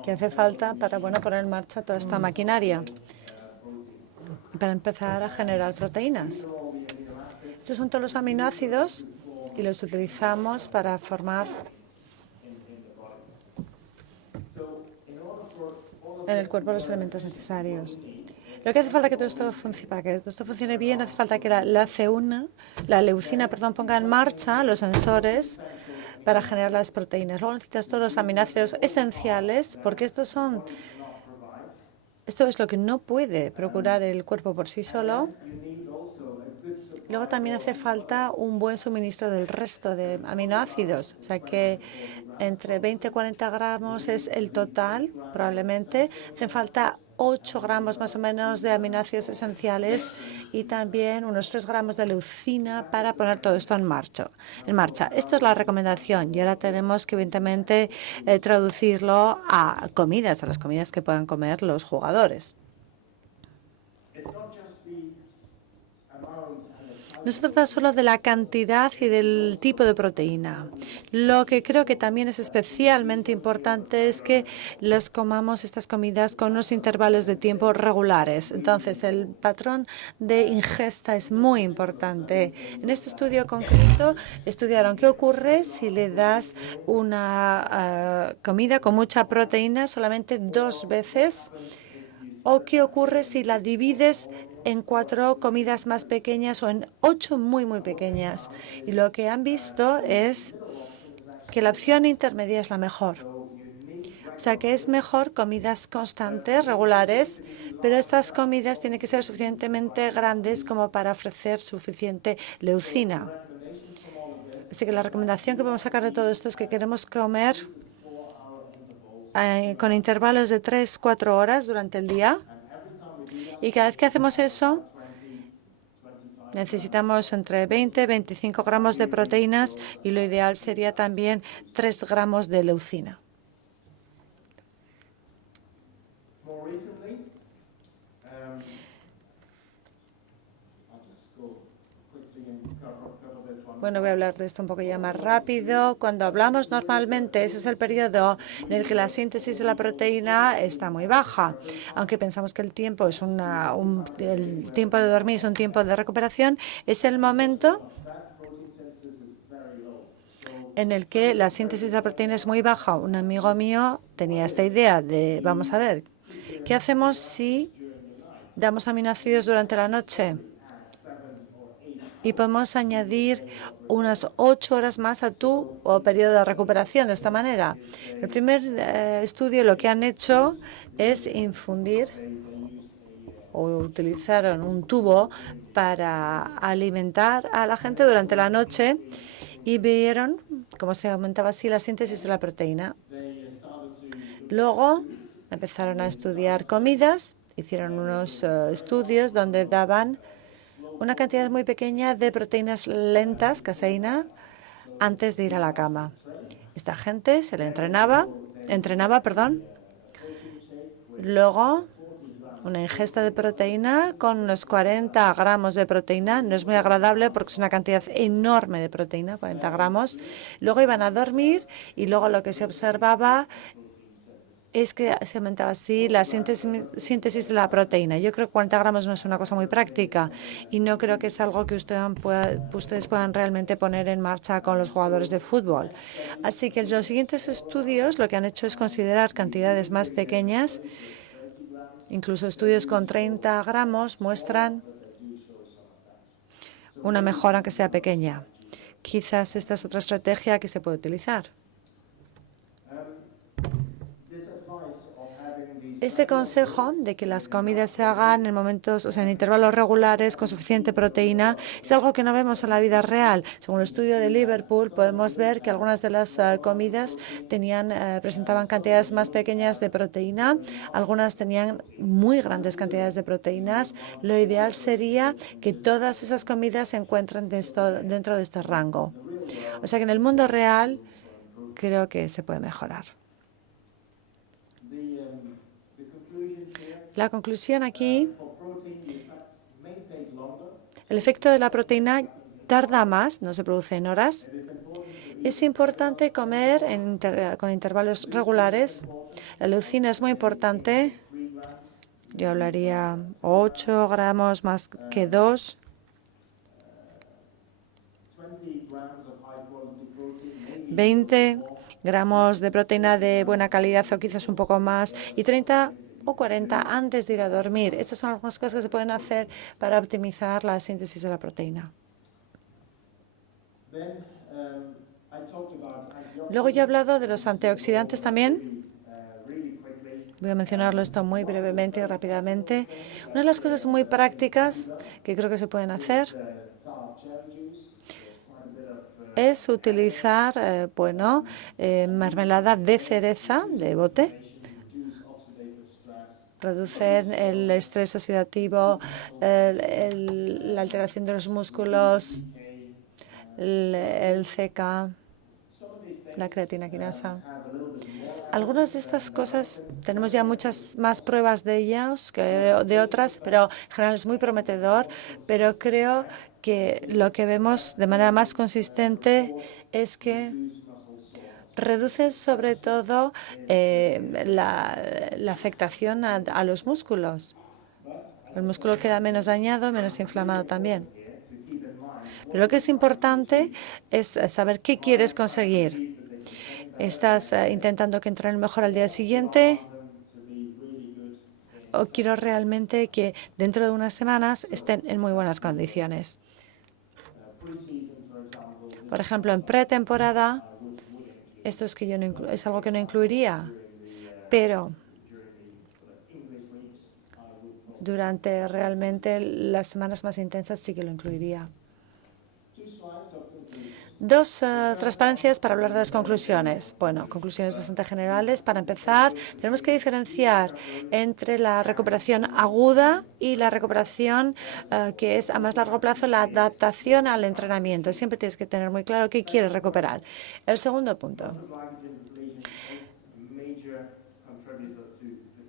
que hace falta para poner en marcha toda esta maquinaria y para empezar a generar proteínas. Estos son todos los aminoácidos y los utilizamos para formar en el cuerpo los elementos necesarios. Lo que hace falta que todo esto para que todo esto funcione bien, hace falta que la leucina, ponga en marcha los sensores para generar las proteínas. Luego necesitas todos los aminoácidos esenciales, porque esto es lo que no puede procurar el cuerpo por sí solo. Luego también hace falta un buen suministro del resto de aminoácidos, o sea que entre 20 y 40 gramos es el total, probablemente. Hacen falta 8 gramos más o menos de aminoácidos esenciales y también unos 3 gramos de leucina para poner todo esto en marcha. Esto es la recomendación y ahora tenemos que evidentemente traducirlo a las comidas que puedan comer los jugadores. No se trata solo de la cantidad y del tipo de proteína. Lo que creo que también es especialmente importante es que comamos estas comidas con unos intervalos de tiempo regulares. Entonces, el patrón de ingesta es muy importante. En este estudio concreto, estudiaron qué ocurre si le das una comida con mucha proteína solamente 2 veces o qué ocurre si la divides en 4 comidas más pequeñas o en 8 muy, muy pequeñas. Y lo que han visto es que la opción intermedia es la mejor. O sea, que es mejor comidas constantes, regulares, pero estas comidas tienen que ser suficientemente grandes como para ofrecer suficiente leucina. Así que la recomendación que podemos sacar de todo esto es que queremos comer con intervalos de 3-4 horas durante el día. Y cada vez que hacemos eso, necesitamos entre 20 y 25 gramos de proteínas y lo ideal sería también 3 gramos de leucina. Bueno, voy a hablar de esto un poco ya más rápido. Cuando hablamos normalmente, ese es el periodo en el que la síntesis de la proteína está muy baja. Aunque pensamos que el tiempo es el tiempo de dormir es un tiempo de recuperación, es el momento en el que la síntesis de la proteína es muy baja. Un amigo mío tenía esta idea de, vamos a ver, ¿qué hacemos si damos aminoácidos durante la noche? Y podemos añadir unas 8 horas más a tu periodo de recuperación de esta manera. El primer estudio lo que han hecho es infundir o utilizaron un tubo para alimentar a la gente durante la noche y vieron cómo se aumentaba así la síntesis de la proteína. Luego empezaron a estudiar comidas, hicieron unos estudios donde daban una cantidad muy pequeña de proteínas lentas, caseína, antes de ir a la cama. Esta gente se le entrenaba, luego una ingesta de proteína con unos 40 gramos de proteína. No es muy agradable porque es una cantidad enorme de proteína, 40 gramos. Luego iban a dormir y luego lo que se observaba es que se aumentaba así la síntesis de la proteína. Yo creo que 40 gramos no es una cosa muy práctica y no creo que es algo que ustedes puedan realmente poner en marcha con los jugadores de fútbol. Así que los siguientes estudios lo que han hecho es considerar cantidades más pequeñas. Incluso estudios con 30 gramos muestran una mejora aunque sea pequeña. Quizás esta es otra estrategia que se puede utilizar. Este consejo de que las comidas se hagan en momentos, en intervalos regulares con suficiente proteína, es algo que no vemos en la vida real. Según el estudio de Liverpool, podemos ver que algunas de las comidas presentaban cantidades más pequeñas de proteína, algunas tenían muy grandes cantidades de proteínas. Lo ideal sería que todas esas comidas se encuentren dentro de este rango. O sea que en el mundo real creo que se puede mejorar. La conclusión aquí, el efecto de la proteína tarda más, no se produce en horas. Es importante comer con intervalos regulares. La leucina es muy importante. Yo hablaría 8 gramos más que 2. 20 gramos de proteína de buena calidad o quizás un poco más y 30 o 40 antes de ir a dormir. Estas son algunas cosas que se pueden hacer para optimizar la síntesis de la proteína. Luego ya he hablado de los antioxidantes también. Voy a mencionarlo esto muy brevemente y rápidamente. Una de las cosas muy prácticas que creo que se pueden hacer es utilizar mermelada de cereza de bote. Reducen el estrés oxidativo, la alteración de los músculos, el CK, la creatina quinasa. Algunas de estas cosas tenemos ya muchas más pruebas de ellas que de otras, pero en general es muy prometedor. Pero creo que lo que vemos de manera más consistente es que reduce sobre todo la afectación a los músculos. El músculo queda menos dañado, menos inflamado también. Pero lo que es importante es saber qué quieres conseguir. ¿Estás intentando que entrenen mejor al día siguiente? ¿O quiero realmente que dentro de unas semanas estén en muy buenas condiciones? Por ejemplo, en pretemporada, esto es algo que no incluiría, pero durante realmente las semanas más intensas sí que lo incluiría. Dos transparencias para hablar de las conclusiones. Bueno, conclusiones bastante generales. Para empezar, tenemos que diferenciar entre la recuperación aguda y la recuperación que es a más largo plazo, la adaptación al entrenamiento. Siempre tienes que tener muy claro qué quieres recuperar. El segundo punto.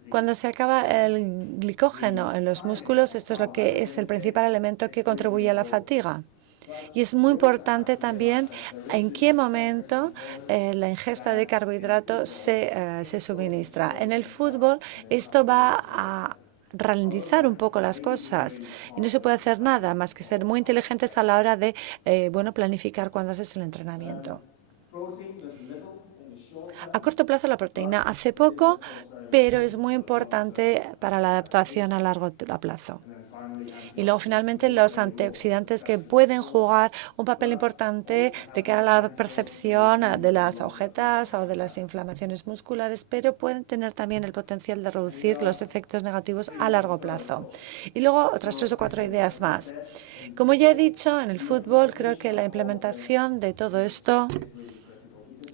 Cuando se acaba el glicógeno en los músculos, esto es lo que es el principal elemento que contribuye a la fatiga. Y es muy importante también en qué momento la ingesta de carbohidratos se suministra. En el fútbol esto va a ralentizar un poco las cosas y no se puede hacer nada más que ser muy inteligentes a la hora de planificar cuándo haces el entrenamiento. A corto plazo la proteína hace poco, pero es muy importante para la adaptación a largo plazo. Y luego, finalmente, los antioxidantes que pueden jugar un papel importante de cara a la percepción de las agujetas o de las inflamaciones musculares, pero pueden tener también el potencial de reducir los efectos negativos a largo plazo. Y luego, otras 3 o 4 ideas más. Como ya he dicho, en el fútbol creo que la implementación de todo esto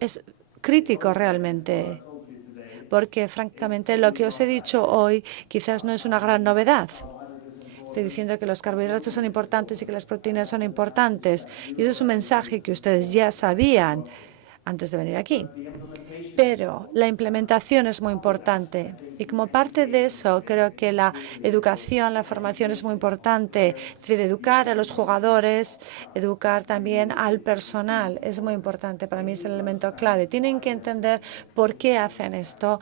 es crítico realmente, porque francamente lo que os he dicho hoy quizás no es una gran novedad. Estoy diciendo que los carbohidratos son importantes y que las proteínas son importantes. Y ese es un mensaje que ustedes ya sabían antes de venir aquí. Pero la implementación es muy importante. Y como parte de eso, creo que la educación, la formación es muy importante. Es decir, educar a los jugadores, educar también al personal. Es muy importante. Para mí es el elemento clave. Tienen que entender por qué hacen esto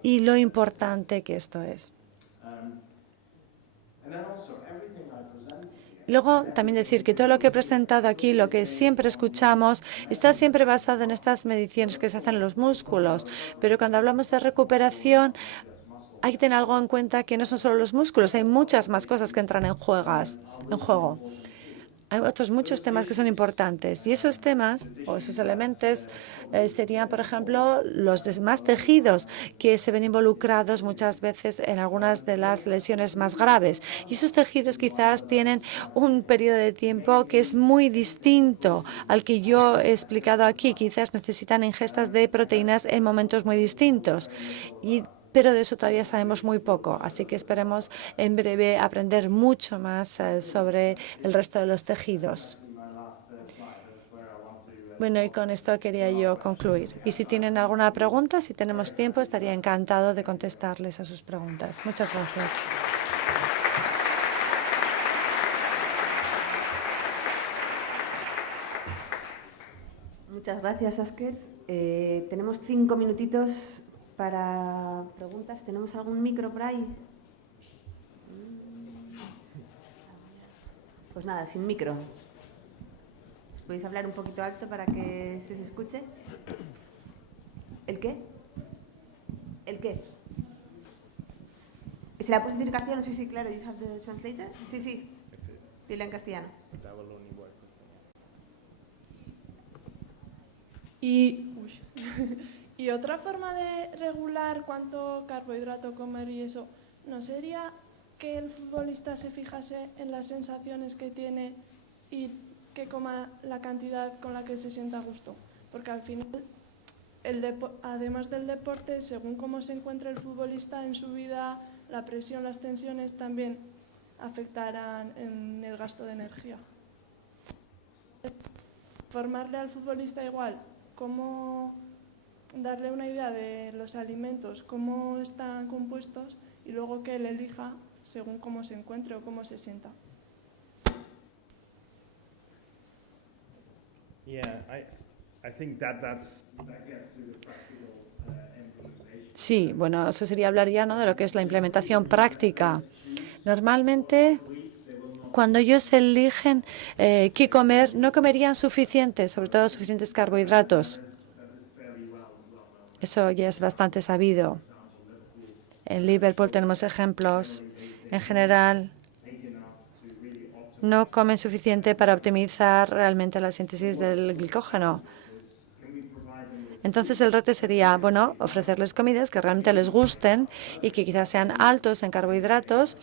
y lo importante que esto es. Luego, también decir que todo lo que he presentado aquí, lo que siempre escuchamos, está siempre basado en estas mediciones que se hacen en los músculos. Pero cuando hablamos de recuperación, hay que tener algo en cuenta que no son solo los músculos, hay muchas más cosas que entran en juego. Hay otros muchos temas que son importantes y esos temas o esos elementos serían, por ejemplo, los demás tejidos que se ven involucrados muchas veces en algunas de las lesiones más graves. Y esos tejidos quizás tienen un periodo de tiempo que es muy distinto al que yo he explicado aquí. Quizás necesitan ingestas de proteínas en momentos muy distintos. Pero de eso todavía sabemos muy poco, así que esperemos en breve aprender mucho más sobre el resto de los tejidos. Bueno, y con esto quería yo concluir. Y si tienen alguna pregunta, si tenemos tiempo, estaría encantado de contestarles a sus preguntas. Muchas gracias. Muchas gracias, Asker. Tenemos 5 minutitos para preguntas. ¿Tenemos algún micro por ahí? Pues nada, sin micro. ¿Podéis hablar un poquito alto para que se escuche? ¿El qué? ¿El qué? ¿Se la puedes decir en castellano? Sí, sí, claro. ¿You have the translator? Sí, sí. Dile en castellano. Y otra forma de regular cuánto carbohidrato comer y eso, ¿no sería que el futbolista se fijase en las sensaciones que tiene y que coma la cantidad con la que se sienta a gusto? Porque al final, además del deporte, según cómo se encuentre el futbolista en su vida, la presión, las tensiones también afectarán en el gasto de energía. Formarle al futbolista igual, cómo darle una idea de los alimentos, cómo están compuestos y luego que él elija según cómo se encuentre o cómo se sienta. Sí, bueno, eso sería hablar ya, ¿no?, de lo que es la implementación práctica. Normalmente, cuando ellos eligen qué comer, no comerían suficiente, sobre todo suficientes carbohidratos. Eso ya es bastante sabido. En Liverpool tenemos ejemplos. En general, no comen suficiente para optimizar realmente la síntesis del glicógeno. Entonces, el reto sería, bueno, ofrecerles comidas que realmente les gusten y que quizás sean altos en carbohidratos,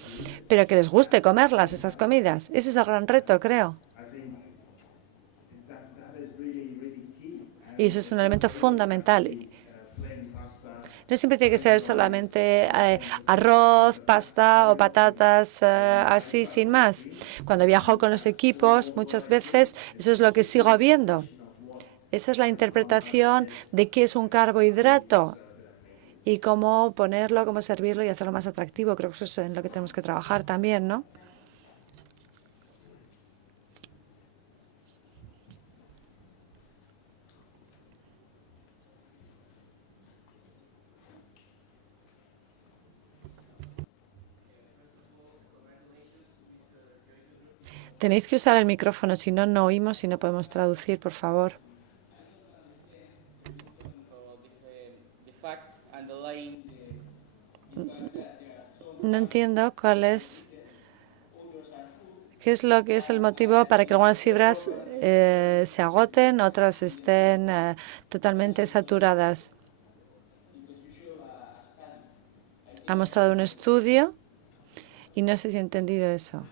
pero que les guste comerlas, esas comidas. Ese es el gran reto, creo. Y eso es un elemento fundamental. No siempre tiene que ser solamente arroz, pasta o patatas así sin más. Cuando viajo con los equipos, muchas veces eso es lo que sigo viendo. Esa es la interpretación de qué es un carbohidrato y cómo ponerlo, cómo servirlo y hacerlo más atractivo. Creo que eso es en lo que tenemos que trabajar también, ¿no? Tenéis que usar el micrófono, si no, no oímos y no podemos traducir, por favor. No entiendo qué es lo que es el motivo para que algunas fibras se agoten, otras estén totalmente saturadas. Ha mostrado un estudio y no sé si he entendido eso.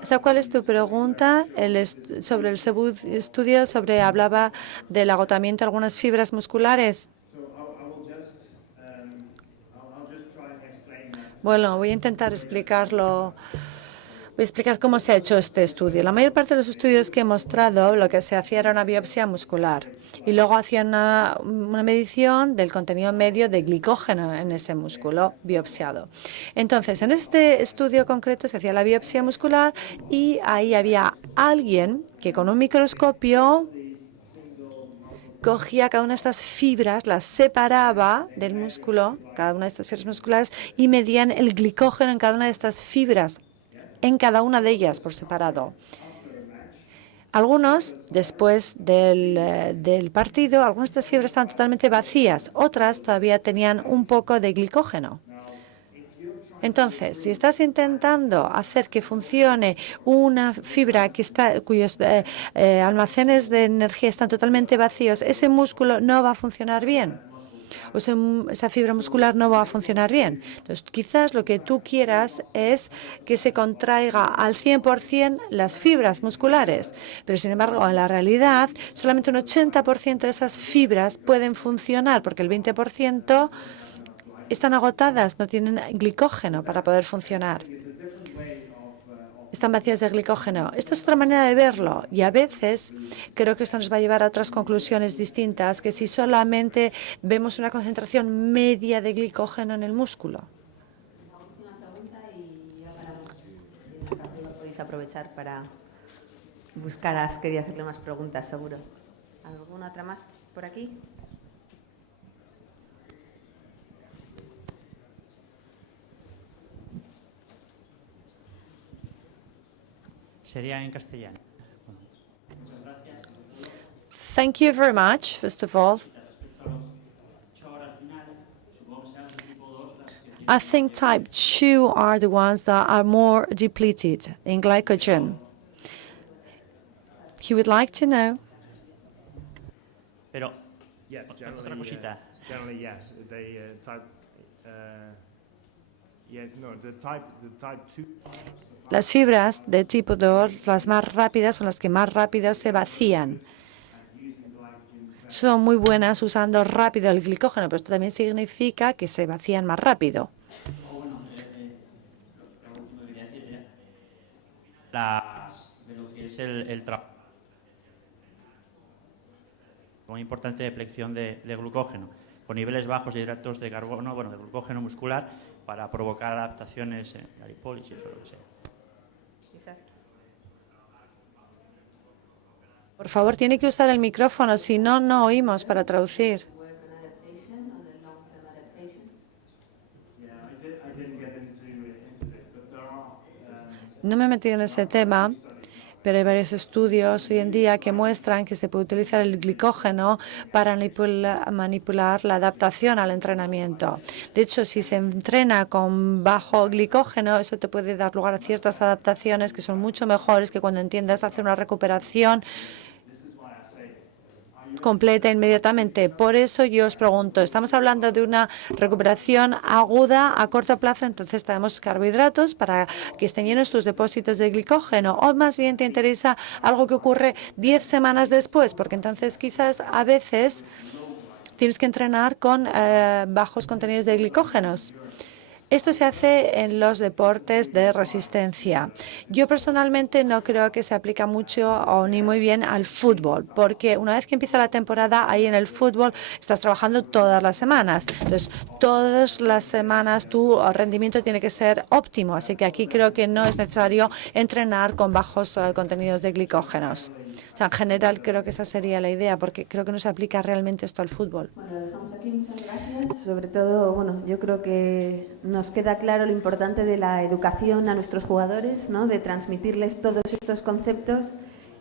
O sea, ¿cuál es tu pregunta? Sobre el estudio hablaba del agotamiento de algunas fibras musculares. Bueno, voy a intentar explicarlo. Voy a explicar cómo se ha hecho este estudio. La mayor parte de los estudios que he mostrado, lo que se hacía era una biopsia muscular y luego hacían una medición del contenido medio de glicógeno en ese músculo biopsiado. Entonces, en este estudio concreto se hacía la biopsia muscular y ahí había alguien que con un microscopio cogía cada una de estas fibras, las separaba del músculo, cada una de estas fibras musculares, y medían el glicógeno en cada una de estas fibras, en cada una de ellas por separado. Algunos, después del partido, algunas de estas fibras estaban totalmente vacías, otras todavía tenían un poco de glicógeno. Entonces, si estás intentando hacer que funcione una fibra cuyos almacenes de energía están totalmente vacíos, ese músculo no va a funcionar bien. O sea, esa fibra muscular no va a funcionar bien. Entonces, quizás lo que tú quieras es que se contraiga al 100% las fibras musculares, pero sin embargo, en la realidad, solamente un 80% de esas fibras pueden funcionar, porque el 20% están agotadas, no tienen glicógeno para poder funcionar. Están vacías de glicógeno. Esta es otra manera de verlo y a veces creo que esto nos va a llevar a otras conclusiones distintas que si solamente vemos una concentración media de glicógeno en el músculo. La última pregunta y ya paramos. Podéis aprovechar para buscar a Asker y hacerle más preguntas, seguro. ¿Alguna otra más por aquí? Sería en castellano. Thank you very much, first of all. I think type 2 are the ones that are more depleted in glycogen. He would like to know. Pero Yes, otra cosita. generally yes. They yes, no, the type 2. Las fibras de tipo 2, las más rápidas, son las que más rápido se vacían. Son muy buenas usando rápido el glicógeno, pero esto también significa que se vacían más rápido. De lo que es el trabajo. Muy importante depleción de glucógeno, con niveles bajos de hidratos de carbono, de glucógeno muscular, para provocar adaptaciones en la lipólisis o lo que sea. Por favor, tiene que usar el micrófono, si no, no oímos para traducir. No me he metido en ese tema, pero hay varios estudios hoy en día que muestran que se puede utilizar el glicógeno para manipular la adaptación al entrenamiento. De hecho, si se entrena con bajo glicógeno, eso te puede dar lugar a ciertas adaptaciones que son mucho mejores que cuando entiendas hacer una recuperación completa inmediatamente. Por eso yo os pregunto, estamos hablando de una recuperación aguda a corto plazo, entonces tenemos carbohidratos para que estén llenos tus depósitos de glicógeno, o más bien te interesa algo que ocurre 10 semanas después, porque entonces quizás a veces tienes que entrenar con bajos contenidos de glicógenos. Esto se hace en los deportes de resistencia. Yo personalmente no creo que se aplica mucho o ni muy bien al fútbol, porque una vez que empieza la temporada, ahí en el fútbol estás trabajando todas las semanas. Entonces, todas las semanas tu rendimiento tiene que ser óptimo, así que aquí creo que no es necesario entrenar con bajos contenidos de glicógenos. O sea, en general creo que esa sería la idea, porque creo que no se aplica realmente esto al fútbol. Bueno, lo dejamos aquí, muchas gracias. Sobre todo, bueno, yo creo que nos queda claro lo importante de la educación a nuestros jugadores, ¿no? De transmitirles todos estos conceptos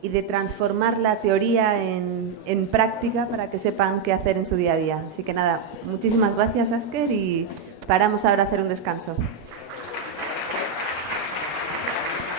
y de transformar la teoría en práctica para que sepan qué hacer en su día a día. Así que nada, muchísimas gracias, Asker, y paramos ahora a hacer un descanso.